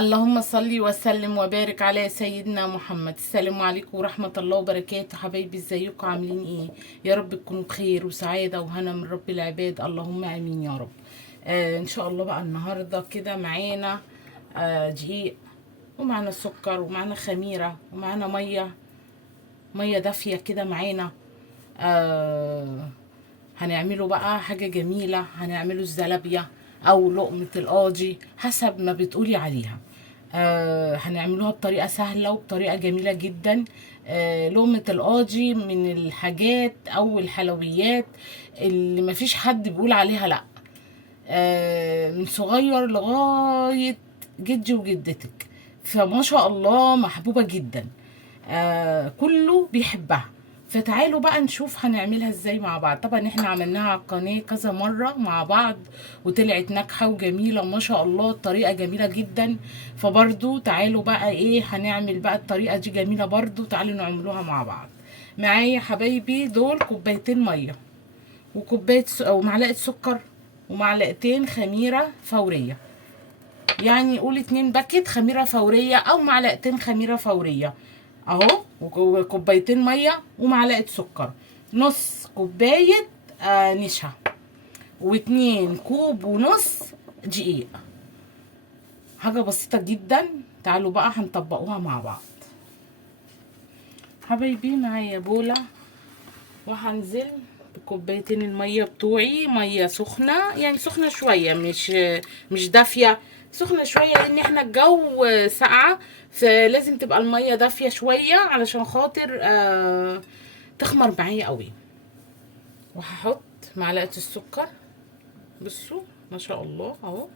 اللهم صل وسلم وبارك على سيدنا محمد. السلام عليكم ورحمة الله وبركاته. حبايبي ازيكم عاملين ايه؟ يا رب تكونوا بخير وسعادة وهنا من رب العباد، اللهم امين يا رب. ان شاء الله بقى النهاردة كده معانا دقيق، ومعانا سكر، ومعانا خميرة، ومعانا مية دافية كده معانا. آه هنعمله بقى حاجة جميلة، هنعمله الزلابية او لقمة القاضي حسب ما بتقولي عليها. هنعملوها بطريقة سهلة وبطريقة جميلة جدا. لقمة القاضي من الحاجات او الحلويات اللي مفيش حد بيقول عليها لا. من صغير لغاية جدي وجدتك، فما شاء الله محبوبة جدا. كله بيحبها. فتعالوا بقى نشوف هنعملها ازاي مع بعض. طبعا احنا عملناها على القناة كذا مرة مع بعض وطلعت ناجحة وجميلة ما شاء الله، الطريقة جميلة جدا. فبرضو تعالوا بقى ايه هنعمل بقى الطريقة دي جميلة برضو، تعالوا نعملوها مع بعض. معايا حبايبي دول كوبايتين مية، وكوباية او معلقة سكر، ومعلقتين خميرة فورية. يعني قول 2 باكت خميرة فورية او معلقتين خميرة فورية اهو، وكوبايتين مية ومعلقة سكر، نص كوباية نشا، و2 كوب ونص دقيق. حاجة بسيطة جدا. تعالوا بقى هنطبقوها مع بعض. حبايبي معايا بولة، وهنزل بكوبايتين المية بتوعي، مية سخنة يعني سخنة شوية، مش دافية، سخنة شوية لان احنا الجو ساقعة، فلازم تبقى المية دافية شوية علشان خاطر تخمر معايا قوي. وهحط معلقة السكر، بصوا ما شاء الله اهو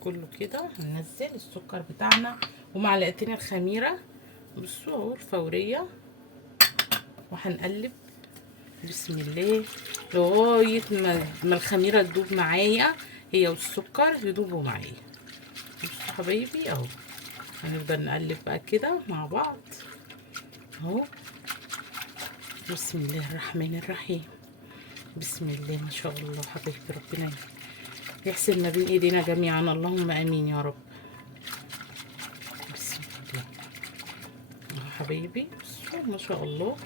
كله كده. هننزل السكر بتاعنا ومعلقتين الخميرة، بصوا اهو الفورية، وهنقلب بسم الله لغاية ما الخميرة تدوب معايا، هي والسكر يدوبوا معايا. بصوا حبايبي اهو، هنفضل نقلب بقى كده مع بعض اهو. بسم الله الرحمن الرحيم، بسم الله ما شاء الله. حبايبي ربنا يحسن ما بين ايدينا جميعا، اللهم امين يا رب. بسم الله اهو حبايبي، بصوا ما شاء الله.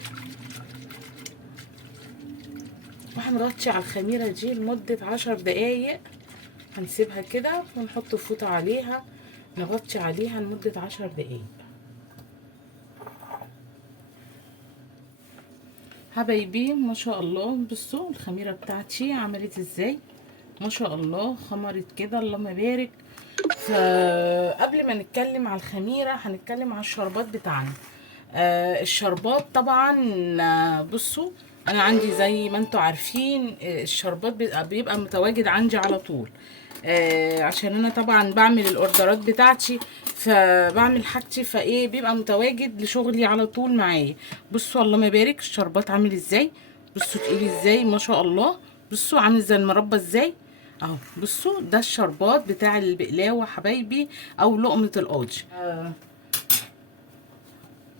وهنغطي على الخميرة دي لمدة 10 دقايق، هنسيبها كده ونحط فوطة عليها، نغطي عليها لمدة 10 دقايق. حبايبي ما شاء الله، بصوا الخميرة بتاعتي عملت ازاي ما شاء الله، خمرت كده اللهم بارك. فقبل ما نتكلم على الخميرة هنتكلم على الشربات بتاعنا. الشربات طبعا بصوا انا عندي زي ما انتوا عارفين الشربات بيبقى متواجد عندي على طول. عشان انا طبعا بعمل الاوردرات بتاعتي، فبعمل حاجتي، فايه بيبقى متواجد لشغلي على طول معايا. بصوا اللهم بارك الشربات عامل ازاي، بصوا تقيل ازاي ما شاء الله، بصوا عامل زي المربى ازاي اهو. بصوا ده الشربات بتاع البقلاوه حبايبي او لقمه القاضي.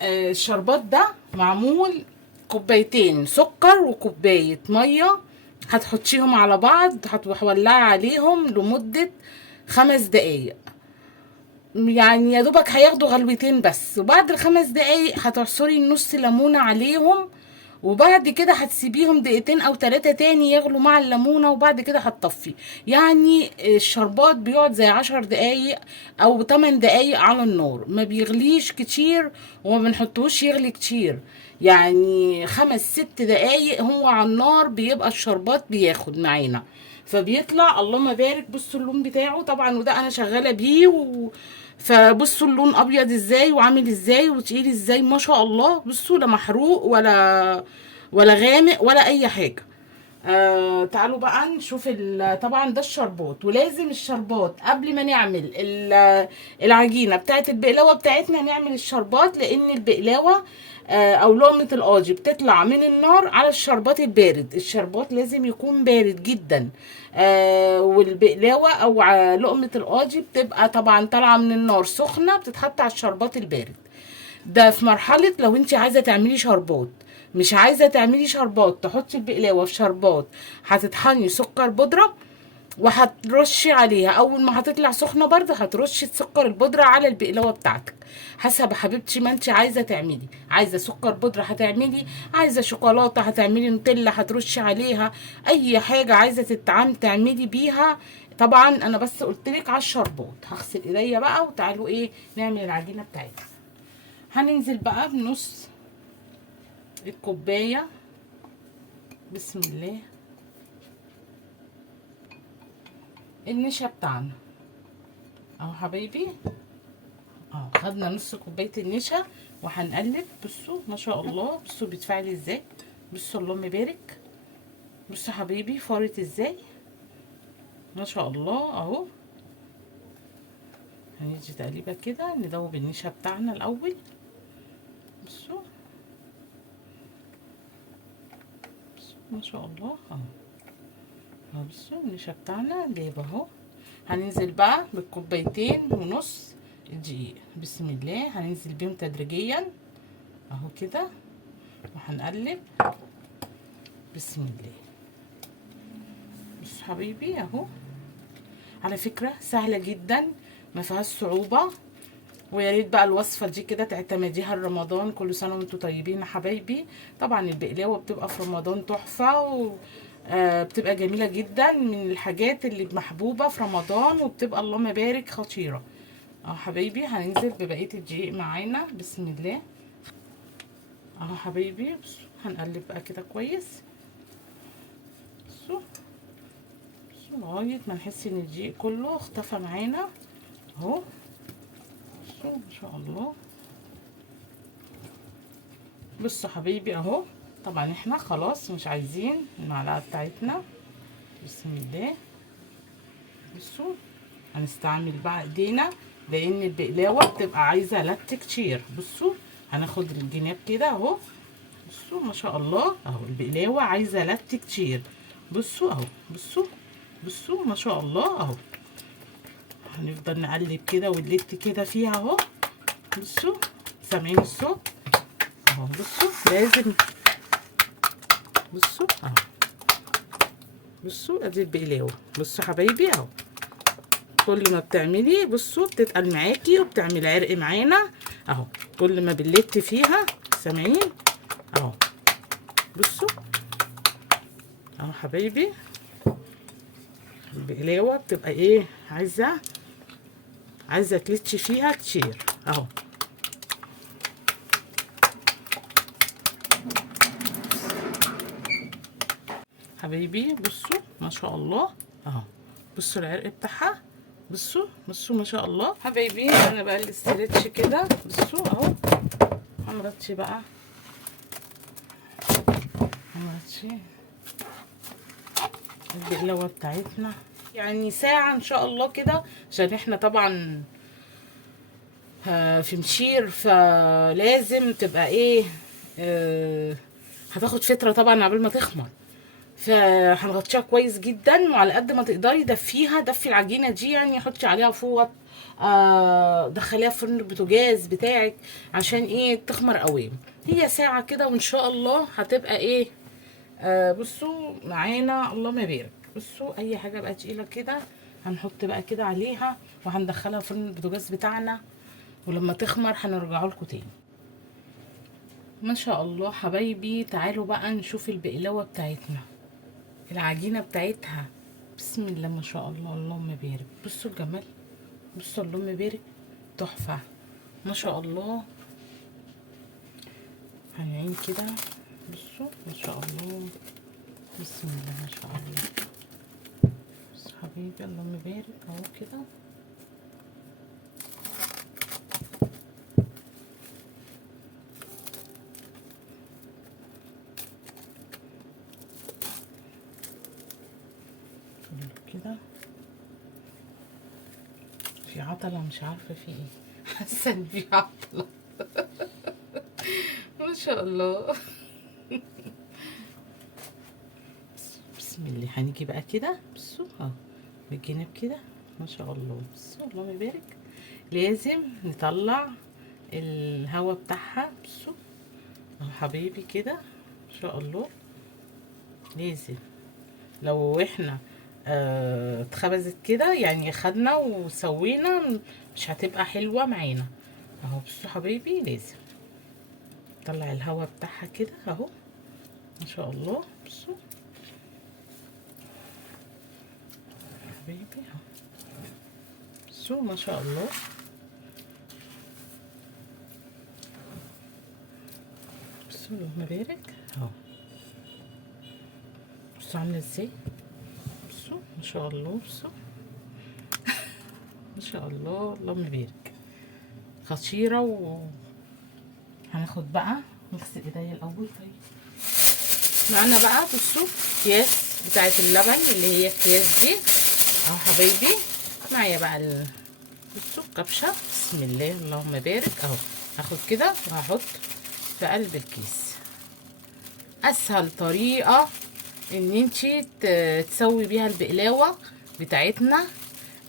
الشربات ده معمول كوبايتين سكر وكوباية مية، هتحطيهم على بعض، هتولعي عليهم لمدة 5 دقايق. يعني يا دوبك هياخدوا غلوتين بس، وبعد ال5 دقايق هتعصري نص ليمونة عليهم، وبعد كده هتسيبيهم دقيقتين او 3 تاني يغلوا مع الليمونة، وبعد كده هتطفي. يعني الشربات بيقعد زي 10 دقايق او 8 دقايق على النار، ما بيغليش كتير وما بنحطوش يغلي كتير. يعني 5 6 دقايق هو على النار بيبقى الشربات بياخد معانا، فبيطلع اللهم بارك. بصوا اللون بتاعه طبعا، وده انا شغاله بيه فبصوا اللون ابيض ازاي وعامل ازاي وتقيل ازاي ما شاء الله. بصوا لا محروق ولا غامق ولا اي حاجه. تعالوا بقى نشوف طبعا ده الشربات، ولازم الشربات قبل ما نعمل العجينه بتاعت البقلاوه بتاعتنا نعمل الشربات، لان البقلاوه او لقمه القاضي بتطلع من النار على الشربات البارد. الشربات لازم يكون بارد جدا. والبقلاوه او لقمه القاضي بتبقى طبعا طالعه من النار سخنه، بتتحط على الشربات البارد. ده في مرحله لو انت عايزه تعملي شربات. مش عايزه تعملي شربات تحطي البقلاوه في شربات، هتطحني سكر بودره وهترشي عليها اول ما هتطلع سخنه برضه هترشي سكر البودره على البقلاوه بتاعتك، حسب حبيبتي ما انت عايزه تعملي. عايزه سكر بودره هتعملي، عايزه شوكولاته هتعملي، نوتيلا هترشي عليها، اي حاجه عايزه تتعمل تعملي بيها. طبعا انا بس قلتلك على الشربات. هغسل ايديا بقى وتعالوا ايه نعمل العجينه بتاعتها. هننزل بقى بنص الكوبايه، بسم الله، النشا بتاعنا اهو حبايبي. خدنا نص كوبايه النشا وهنقلب. بصوا ما شاء الله، بصوا بيتفاعل ازاي، بصوا اللهم بارك. بصوا حبايبي فارت ازاي ما شاء الله اهو. هنيجي تقليبه كده، ندوب النشا بتاعنا الاول. بصوا ما شاء الله اهو. بصوا النشا بتاعنا دايب اهو. هننزل بقى بالكوبايتين ونص الدقيق، بسم الله، هننزل بيهم تدريجيا اهو كده وهنقلب بسم الله. بص حبيبي اهو، على فكره سهله جدا ما فيهاش صعوبه. ويا ريت بقى الوصفه دي كده تعتمديها رمضان. كل سنه وانتم طيبين يا حبايبي. طبعا البقلاوه بتبقى في رمضان تحفه بتبقى جميله جدا، من الحاجات اللي محبوبه في رمضان، وبتبقى اللهم بارك خطيره اهو حبايبي. هننزل ببقيه الدقيق معانا بسم الله اهو حبايبي. بصوا هنقلب بقى كده كويس. بصوا لغايه ما نحس ان الدقيق كله اختفى معانا اهو. بصوا ما شاء الله. بصوا حبايبي اهو، طبعا احنا خلاص مش عايزين المعلقه بتاعتنا بسم الله. بصوا هنستعمل بقى ايدينا لان البقلاوه بتبقى عايزه لت كتير. بصوا هناخد الجناب كده اهو. بصوا ما شاء الله اهو، البقلاوه عايزه لت كتير. بصوا اهو، بصوا ما شاء الله اهو. هنفضل نقلب كده ونلت كده فيها اهو. بصوا سامعين الصوت اهو. بصوا لازم، بصوا اهو، بصوا ادي البقلاوه. بصوا حبايبي اهو، كل ما بتعملي بصوا بتتقل معاكي وبتعمل عرق معانا اهو. كل ما بنلت فيها سامعين اهو. بصوا اهو حبايبي، البقلاوه بتبقى ايه، عايزه تلتشي فيها كتير اهو. حبايبي بصوا ما شاء الله اهو. بصوا العرق بتاعها، بصوا ما شاء الله حبايبي. انا بقى الاسترتش كده بصوا اهو. هنغطي بقى، هنغطي البقلاوه بتاعتنا يعني ساعه ان شاء الله كده، عشان احنا طبعا في مشير، فلازم تبقى ايه هتاخد فتره طبعا قبل ما تخمر. فهنغطيها كويس جدا، وعلى قد ما تقدري دفيها، دفي العجينه دي يعني، حطي عليها فوط، دخليها في فرن البوتاجاز بتاعك عشان ايه تخمر قوام. هي ساعه كده وان شاء الله هتبقى ايه. بصوا معانا اللهم بارك. بصوا اي حاجه بقى تقيله كده هنحط بقى كده عليها وهندخلها فرن البوتاجاز بتاعنا، ولما تخمر هنرجعه لكم تاني. ما شاء الله حبايبي. تعالوا بقى نشوف البقلاوه بتاعتنا، العجينه بتاعتها بسم الله ما شاء الله اللهم بارك. بصوا الجمال، بصوا اللهم بارك، تحفه ما شاء الله. هنعين كده بصوا ما شاء الله، بسم الله ما شاء الله. بصوا حبيبي اللهم بارك اهو كده. كده في عطلة مش عارفة في ايه، حاسة ان في عطلة ما شاء الله. بسم الله. هنيجي بقى كده بصوا اهو بالجناب كده ما شاء الله. بصوا اللهم يبارك. لازم نطلع الهوا بتاعها. بصوا اهو حبيبي كده ما شاء الله. لازم لو احنا اتخبزت كده يعني، خدنا وسوينا، مش هتبقى حلوه معانا اهو. بصوا حبايبي، لازم طلع الهوا بتاعها كده اهو، ما شاء الله. بصوا حبايبي اهو، بصوا ما شاء الله. بصوا اللهم بارك اهو، بصوا عامله ازاي، بصوا ما شاء الله. بصوا ما شاء الله، اللهم بارك، خطيره. هناخد بقى نغسل ايديا الاول. طيب معانا بقى بصوا اكياس بتاعه اللبن اللي هي اكياس دي اهو حبايبي. معايا بقى بصوا كبشه، بسم الله اللهم بارك اهو. هاخد كده وهحط في قلب الكيس. اسهل طريقه ان انتي تسوي بيها البقلاوه بتاعتنا.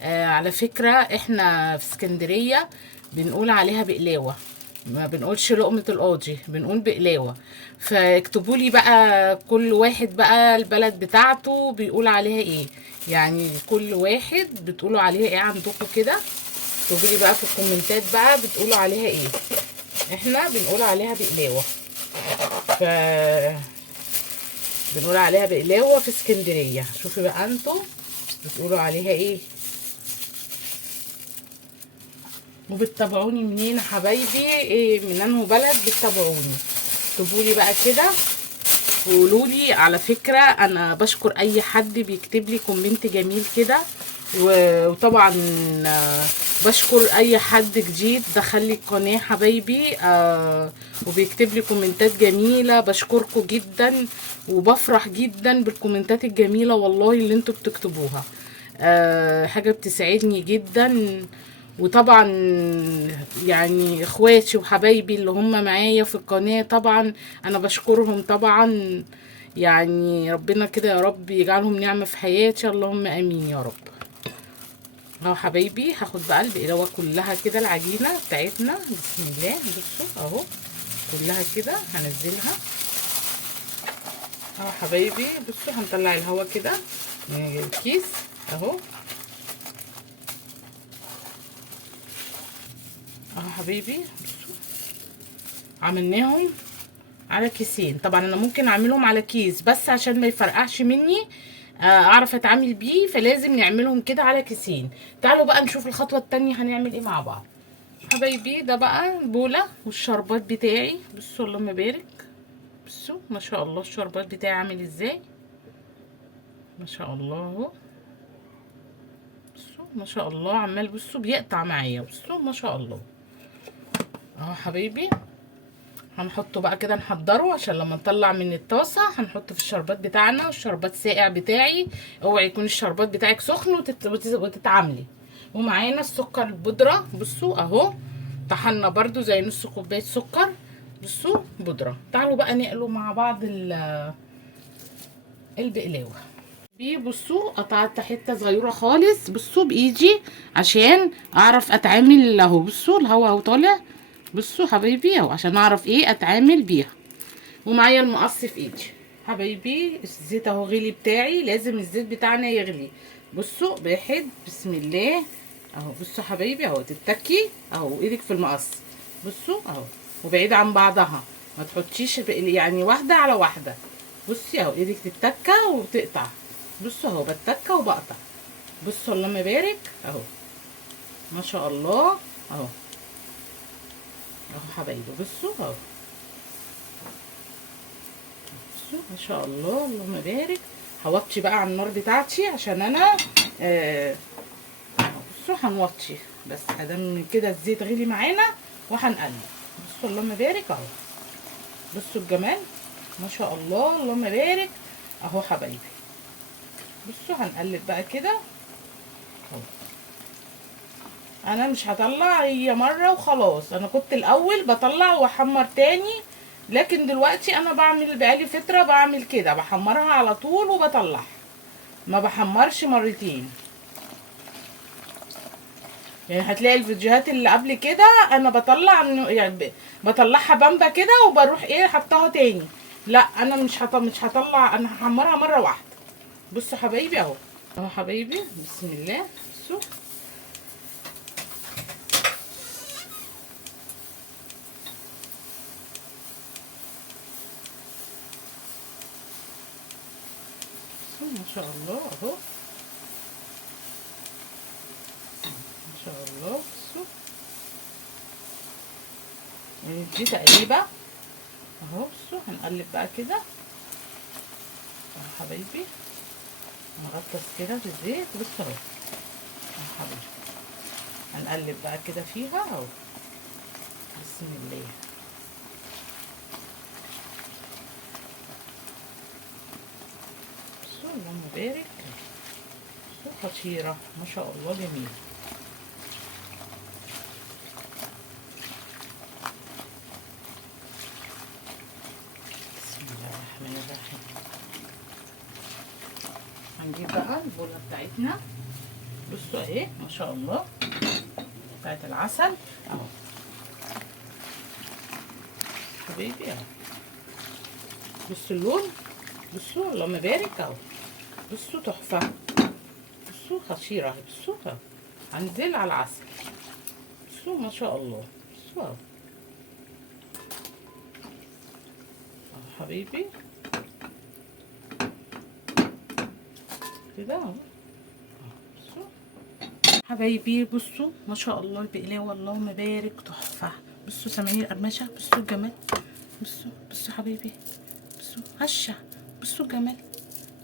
على فكره احنا في اسكندريه بنقول عليها بقلاوه، ما بنقولش لقمه القاضي، بنقول بقلاوه. فاكتبوا لي بقى كل واحد بقى البلد بتاعته بيقول عليها ايه، يعني كل واحد بتقولوا عليها ايه عندكم كده. اكتبوا لي بقى في الكومنتات بقى بتقولوا عليها ايه. احنا بنقول عليها بقلاوه، ف بنقول عليها بقلاوه في اسكندريه. شوفي بقى انتوا بتقولوا عليها ايه، وبتتابعوني منين يا حبايبي، ايه من انه بلد بتتابعوني. اكتبوا لي بقى كده وقولوا لي. على فكره انا بشكر اي حد بيكتب لي كومنت جميل كده، وطبعا بشكر اي حد جديد دخل لي القناه حبايبي، وبيكتب لي كومنتات جميله. بشكركم جدا وبفرح جدا بالكومنتات الجميله والله اللي انتوا بتكتبوها، حاجه بتسعدني جدا. وطبعا يعني اخواتي وحبايبي اللي هم معايا في القناه طبعا انا بشكرهم طبعا، يعني ربنا كده يا رب يجعلهم نعمه في حياتي، اللهم امين يا رب. اهو حبايبي هاخد بقى البقلاوه كلها كده، العجينه بتاعتنا بسم الله. بصوا اهو كلها كده هنزلها اهو حبايبي. بصوا هنطلع الهوا كده من الكيس اهو اهو حبايبي. بصوا عملناهم على كيسين، طبعا انا ممكن اعملهم على كيس بس عشان ما يفرقعش مني، اعرف اتعامل بيه، فلازم نعملهم كده على كيسين. تعالوا بقى نشوف الخطوه التانية هنعمل ايه مع بعض حبايبي. ده بقى البوله والشربات بتاعي، بصوا اللهم بارك. بصوا ما شاء الله الشربات بتاعي عامل ازاي، ما شاء الله اهو. بصوا ما شاء الله عمال، بصوا بيقطع معايا، بصوا ما شاء الله اهو حبايبي. هنحطه بقى كده نحضره عشان لما نطلع من الطاسه هنحطه في الشربات بتاعنا. الشربات ساقع بتاعي، اوعي يكون الشربات بتاعك سخن وتتعاملي. ومعانا السكر البودره، بصوا اهو طحنا برضو زي نص كوبايه سكر، بصوا بودره. تعالوا بقى نقلوا مع بعض البقلاوه. بصوا قطعت حته صغيره خالص بصوا بايدي عشان اعرف اتعامل اهو. بصوا الهوا اهو طالع، بصوا حبايبي اهو عشان اعرف ايه اتعامل بيها. ومعايا المقص في ايدي حبايبي. الزيت اهو غلي بتاعي، لازم الزيت بتاعنا يغلي. بصوا واحد بسم الله اهو. بصوا حبايبي اهو تتكي اهو ايدك في المقص، بصوا اهو وبعيد عن بعضها، ما تحطيش يعني واحده على واحده. بصي اهو ايدك تتكى وتقطع، بصوا اهو بتكه وبقطع، بصوا اللهم بارك اهو ما شاء الله اهو اهو حبايبي. بصوا اهو بصوا ما شاء الله اللهم بارك. هوطي بقى على النار بتاعتي عشان انا بصوا هنوطي بس ادام كده الزيت غلي معانا وهنقلب. بصوا اللهم بارك اهو، بصوا الجمال ما شاء الله اللهم بارك اهو حبايبي. بصوا هنقلب بقى كده اهو. انا مش هطلع هي مره وخلاص، انا كنت الاول بطلع واحمر تاني، لكن دلوقتي انا بعمل بقالي فتره بعمل كده، بحمرها على طول وبطلعها، ما بحمرش مرتين. يعني هتلاقي الفيديوهات اللي قبل كده انا بطلع يعني بطلعها بامبا كده وبروح ايه حطها تاني. لا انا مش هطلع، انا هحمرها مره واحده. بصوا حبايبي اهو اهو حبايبي، بسم الله. بصوا ما شاء الله اهو، ما شاء الله. بصوا دي تقريبا اهو. بصوا هنقلب بقى كده اهو حبايبي، نغطس كده في الزيت. بصوا اهو حبايبي، هنقلب بقى كده فيها اهو. بسم الله. بصوا اللهم بارك. بصوا خطيرة ما شاء الله، جميل. بسم الله الرحمن الرحيم. هنجيب بقى البولة بتاعتنا. بصوا اهي ما شاء الله، بتاعت العسل اهو حبيبي اهو. بصوا اللون، بصوا اللهم بارك اهو. بصوا تحفة، بصوا خطيرة اهي. بصوا اهو هنزل على العسل. بصوا ما شاء الله. بصوا اهو حبيبي كده اهو. بصوا حبايبي، بصوا ما شاء الله البقلاوه اللهم بارك تحفه. بصوا سامعين القرمشه؟ بصوا الجمال. بصوا بصوا حبايبي، بصوا هشه. بصوا الجمال،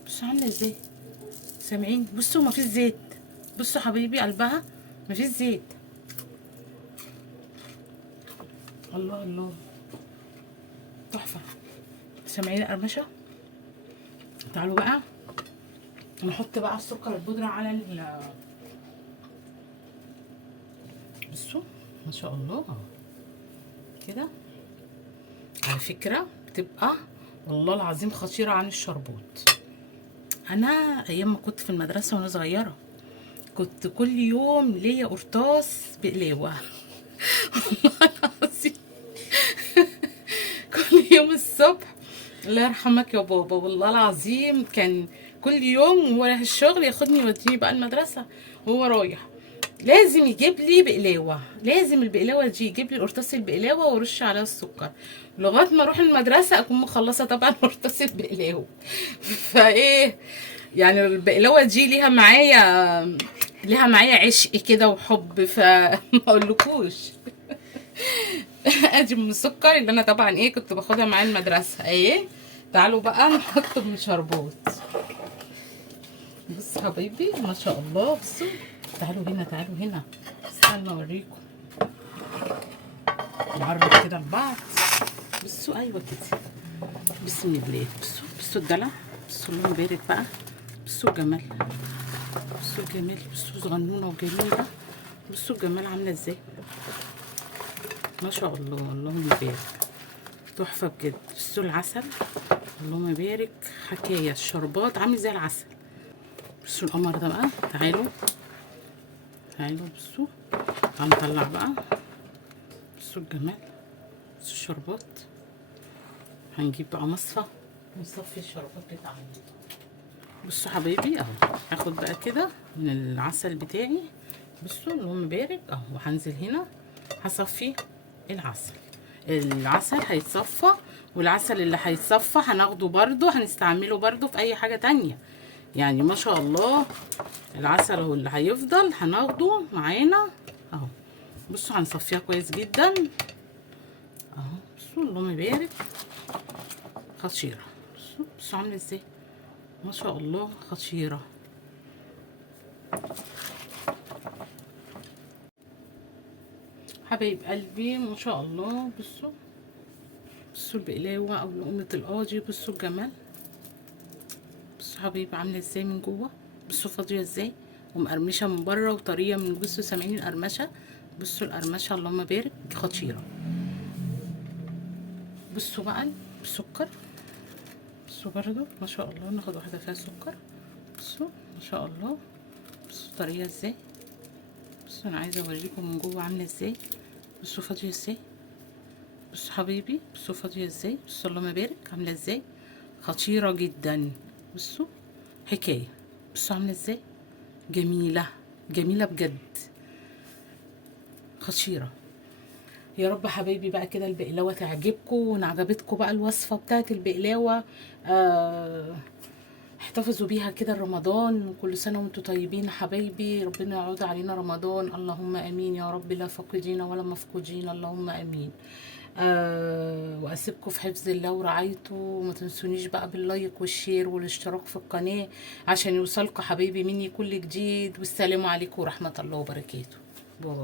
بصوا عامله ازاي. سامعين؟ بصوا ما فيش زيت. بصوا حبايبي قلبها ما فيش زيت. الله الله تحفه. سامعين القرمشه؟ تعالوا بقى نحط بقى السكر البودرة على بصوا ما شاء الله اهو كده. على فكرة بتبقى والله العظيم خطيرة عن الشربات. انا ايام ما كنت في المدرسة وانا صغيرة كنت كل يوم ليا قرطاس بقلاوة والله العظيم كل يوم الصبح. الله يرحمك يا بابا، والله العظيم كان كل يوم وهو رايح الشغل ياخدني يوديني بقى المدرسة، وهو رايح لازم يجيب لي بقلاوه. لازم البقلاوه دي يجيب لي قرطاس البقلاوه وارش عليها السكر لغايه ما اروح المدرسه اكون مخلصه طبعا قرطاس البقلاوه. فايه يعني البقلاوه دي ليها معايا عشق كده وحب، فما اقولكوش. ادي من السكر اللي انا طبعا كنت باخدها معايا المدرسه تعالوا بقى نحط من شربات. بصوا حبايبي ما شاء الله. بصوا تعالوا هنا، تعالوا هنا، استنى اوريكم. نقرب كده لبعض. بصوا ايوه كده. بسم الله. بصوا بصوا الدلع. بصوا اللهم بارك بقى. بصوا الجمال، بصوا الجمال. بصوا صغنونه وجميله. بصوا الجمال عامله ازاي ما شاء الله. اللهم بارك تحفه بجد. بصوا العسل اللهم بارك حكايه. الشربات عامل زي العسل. بصوا القمر ده بقى. تعالوا تعالوا بصوا هنطلع بقى. بصوا الجمال. بصوا الشربات. هنجيب بقى مصفى ونصفي الشربات بتاعنا. بصوا حبايبي اهو هاخد بقى كده من العسل بتاعي. بصوا اللهم بارك اهو، وهنزل هنا هصفي العسل. العسل هيتصفى، والعسل اللي هيتصفى هناخده برضو هنستعمله برضو في اي حاجة تانية. يعني ما شاء الله العسل اهو اللي هيفضل هناخده معانا اهو. بصوا هنصفيها كويس جدا اهو. بصوا اللهم بارك خطيرة. بصوا بصوا عاملة ازاي ما شاء الله خطيرة. حبايب قلبي ما شاء الله. بصوا بصوا البقلاوة او لقمة القاضي. بصوا الجمال. بصوا حبايبي عاملة ازاي من جوه. بصوا فاضية ازاي ومقرمشة من بره وطرية من. بصوا سامعين القرمشة؟ بصوا القرمشة اللهم بارك خطيرة. بصوا بقى السكر. بصوا برضو ما شاء الله. ناخد واحدة فيها سكر. بصوا ما شاء الله. بصوا طرية ازاي. بصوا انا عايزة اوريكم من جوه عاملة ازاي. بصوا فاضية ازاي. بصوا حبيبي بصوا فاضية ازاي. بصوا اللهم بارك عاملة ازاي خطيرة جدا. بصوا حكاية. بصوا عامله ازاي، جميله جميله بجد، خطيره. يا رب حبايبي بقى كده البقلاوه تعجبكم، وان عجبتكم بقى الوصفه بتاعت البقلاوه احتفظوا بيها كده رمضان. وكل سنه وانتم طيبين حبايبي، ربنا يعود علينا رمضان، اللهم امين يا رب، لا فاقدين ولا مفقودين، اللهم امين. واسيبكم في حفظ الله ورعايته، وما تنسونيش بقى باللايك والشير والاشتراك في القناه عشان يوصلكم حبايبي مني كل جديد. والسلام عليكم ورحمه الله وبركاته. باي.